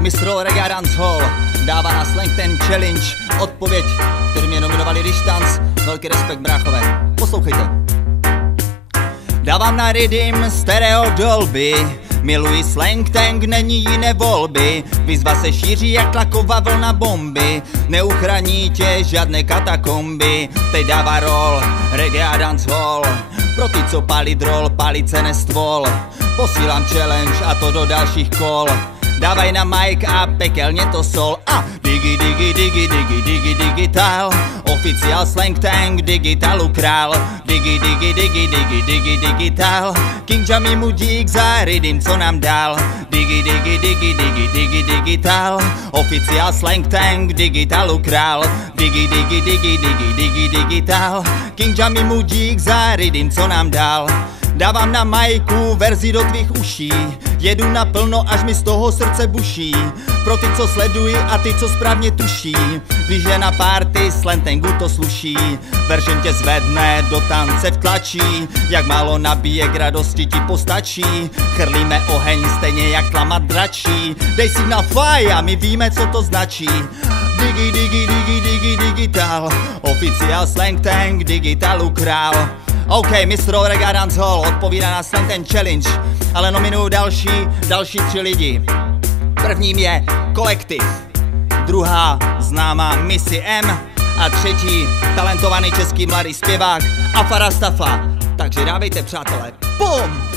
Mistr Reggae Dancehall dává na slang ten challenge. Odpověď, který mě nominovali Distanc. Velký respekt, bráchové. Poslouchejte. Dávám na rhythm stereo Dolby. Miluji slang tank, není jiné volby. Výzva se šíří jak tlaková vlna bomby. Neuchrání tě žádné katakomby. Teď dává roll, reggae a dancehall. Pro ty, co pálí drol, palice nestvol. Posílám challenge a to do dalších kol. Dávaj na mic a pekelně to sol. A digi digi digi digi digi digital. Oficiál slang tank, digitalu král. Digi digi digi digi digi digital. King Jammy mu dík za rhythm, co nám dal. Digi digi digi digi digi digital. Oficiál slang tank, digitalu král. Digi digi digi digi digi digital. King Jammy mu dík za rhythm, co nám dal. Dávám na majku verzi do tvých uší. Jedu naplno, až mi z toho srdce buší. Pro ty, co sledují a ty, co správně tuší. Víš, že na party slangu to sluší. Veršem tě zvedne, do tance vtlačí. Jak málo nabíjek radosti ti postačí. Chrlíme oheň stejně jak tlama dračí. Dej signál fire a my víme, co to značí. Digi digi digi digi digital. Oficiál slang tank, digitalu král. OK, Mistr Reggae Dancehall odpovídá na slang ten challenge, ale nominuju další 3 lidi. Prvním je Kolektiv, druhá známá Missy M a třetí talentovaný český mladý zpěvák Afa Rastafa. Takže dávejte, přátelé, BOOM!